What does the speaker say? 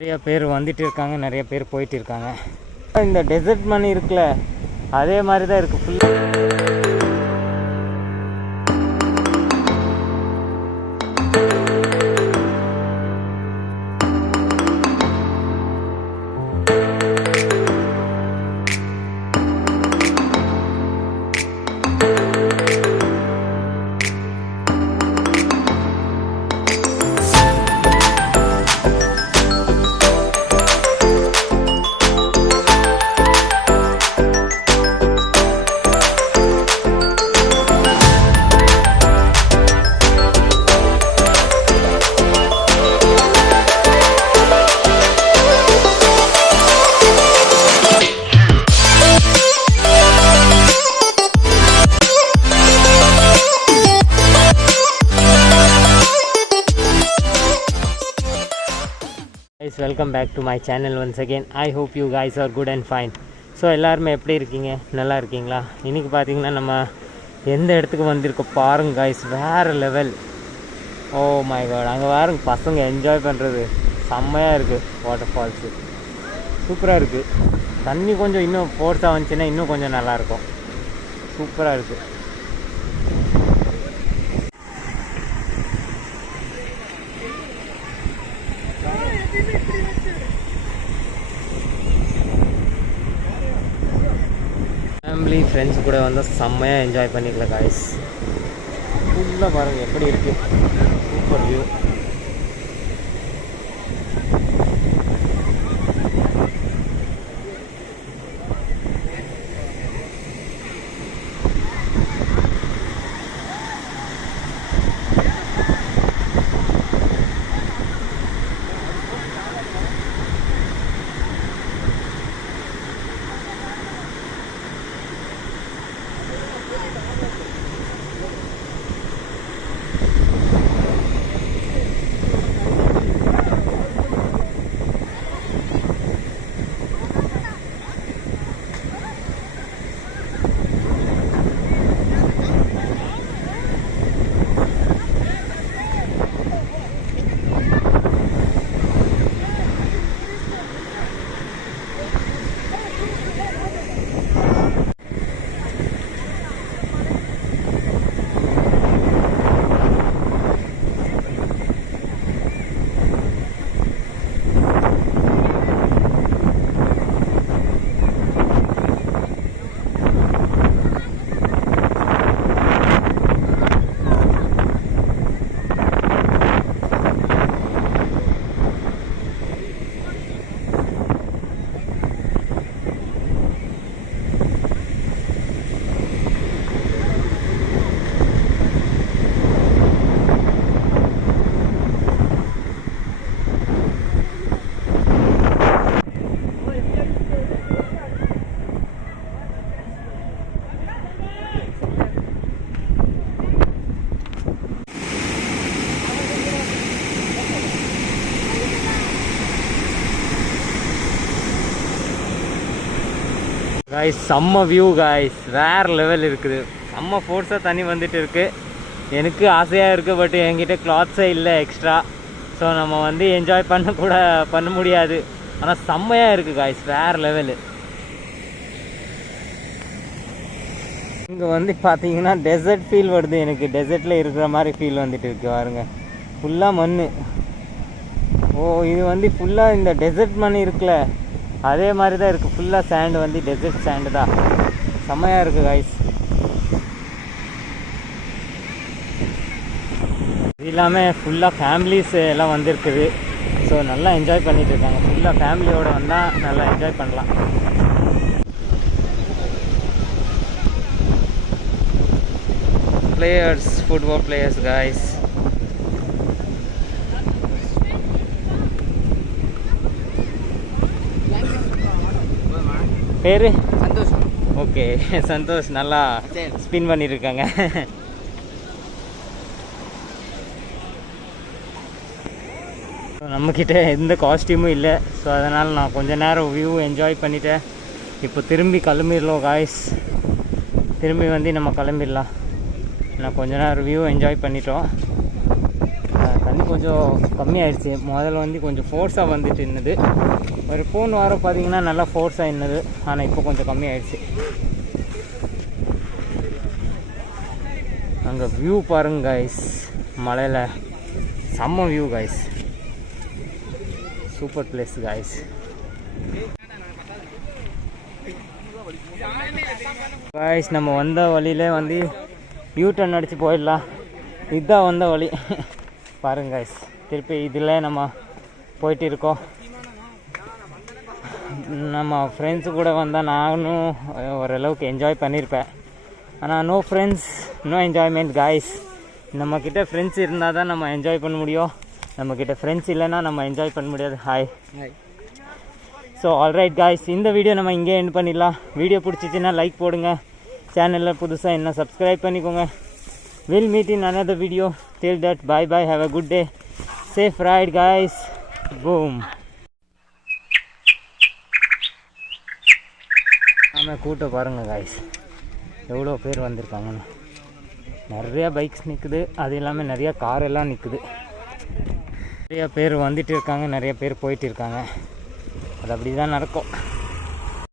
நிறைய பேர் வந்துட்டு இருக்காங்க, நிறைய பேர் போயிட்டு இருக்காங்க. இந்த டெசர்ட் மணி இருக்குல்ல, அதே மாதிரி தான் இருக்குது ஃபுல்லாக. Welcome back to my channel once again. I hope you guys are good and fine. So எல்லாருமே எப்படி இருக்கீங்க? நல்லா இருக்கீங்களா? இன்றைக்கி பார்த்தீங்கன்னா நம்ம எந்த இடத்துக்கு வந்திருக்கோம் பாருங்க கைஸ், வேறு லெவல். ஓ மை காட், அங்கே பாருங்க பசங்க என்ஜாய் பண்ணுறது செம்மையாக இருக்குது. வாட்டர் ஃபால்ஸு சூப்பராக இருக்குது. தண்ணி கொஞ்சம் இன்னும் ஃபோர்ஸாக வந்துச்சுன்னா இன்னும் கொஞ்சம் நல்லாயிருக்கும். சூப்பராக இருக்குது. ஃபேமிலி ஃப்ரெண்ட்ஸ் கூட வந்தால் செம்மையாக என்ஜாய் பண்ணிக்கலாம் காய்ஸ். ஃபுல்லாக பாருங்கள் எப்படி இருக்குது, சூப்பர் வியூ. காய்ஸ் செம்ம வியூ காய்ஸ், வேறு லெவல் இருக்குது. செம்ம ஃபோர்ஸாக தண்ணி வந்துட்டு இருக்குது. எனக்கு ஆசையாக இருக்குது, பட் என்கிட்ட கிளாத்ஸே இல்லை எக்ஸ்ட்ரா. ஸோ நம்ம வந்து என்ஜாய் பண்ண முடியாது. ஆனால் செம்மையாக இருக்குது காய்ஸ், வேறு லெவலு. இங்கே வந்து பார்த்தீங்கன்னா டெசர்ட் ஃபீல் வருது எனக்கு. டெசர்ட்டில் இருக்கிற மாதிரி ஃபீல் வந்துட்டு இருக்குது பாருங்க. ஃபுல்லாக மண். ஓ இது வந்து ஃபுல்லாக இந்த டெசர்ட் மண் இருக்குல்ல, அதே மாதிரி தான் இருக்குது. ஃபுல்லாக சேண்டு வந்து டெசர்ட் சேண்டு தான். செம்மையாக இருக்குது காய்ஸ். இது இல்லாமல் ஃபுல்லாக ஃபேமிலிஸ் எல்லாம் வந்திருக்குது. ஸோ நல்லா என்ஜாய் பண்ணிகிட்டு இருக்காங்க. ஃபுல்லாக ஃபேமிலியோடு வந்தால் நல்லா என்ஜாய் பண்ணலாம். Players, football players guys. பேர் சந்தோஷ். ஓகே சந்தோஷ், நல்லா ஸ்பின் பண்ணியிருக்காங்க. நம்மக்கிட்ட எந்த காஸ்டியூமும் இல்லை. ஸோ அதனால் நான் கொஞ்சம் நேரம் வியூ என்ஜாய் பண்ணிவிட்டேன். இப்போ திரும்பி கிளம்பிடலாம் காய்ஸ். திரும்பி வந்து நம்ம கிளம்பிடலாம். நான் கொஞ்ச நேரம் வியூ என்ஜாய் பண்ணிட்டோம். தண்ணி கொஞ்சம் கம்மியாயிடுச்சு. முதல்ல வந்து கொஞ்சம் ஃபோர்ஸாக வந்துட்டு இருந்தது. ஒரு போன வாரம் பார்த்திங்கன்னா நல்லா ஃபோர்ஸாக இருந்தது. ஆனால் இப்போ கொஞ்சம் கம்மியாயிடுச்சு. அங்கே வியூ பாருங்க கைஸ், மலையில் செம்ம view guys, super place guys. Guys நம்ம வந்த வழியிலே வந்து யூ டர்ன் அடித்து போயிடலாம். இதுதான் வந்த வழி பாருங்க கைஸ். திருப்பி இதில் நம்ம போயிட்டு இருக்கோம். நம்ம ஃப்ரெண்ட்ஸு கூட வந்தால் நானும் ஓரளவுக்கு என்ஜாய் பண்ணியிருப்பேன். ஆனால் no friends no enjoyment guys. நம்மக்கிட்ட ஃப்ரெண்ட்ஸ் இருந்தால் தான் நம்ம என்ஜாய் பண்ண முடியும். நம்மக்கிட்ட ஃப்ரெண்ட்ஸ் இல்லைன்னா நம்ம என்ஜாய் பண்ண முடியாது. ஹாய். ஸோ ஆல்ரைட் காய்ஸ், இந்த வீடியோ நம்ம இங்கே எண்ட் பண்ணிடலாம். வீடியோ பிடிச்சிச்சின்னா லைக் போடுங்க. சேனலில் புதுசாக என்ன சப்ஸ்கிரைப் பண்ணிக்கோங்க. Will meet in another video. Till that bye bye. Have a good day. Safe ride guys. Boom. ஆமாம், கூட்டம் பாருங்கள் காய்ஸ், எவ்வளோ பேர் வந்திருக்காங்கன்னு. நிறையா பைக்ஸ் நிற்குது, அது இல்லாமல் நிறையா கார் எல்லாம் நிற்குது. நிறையா பேர் வந்துட்டு இருக்காங்க, நிறைய பேர் போயிட்டு இருக்காங்க. அது அப்படி தான் நடக்கும்.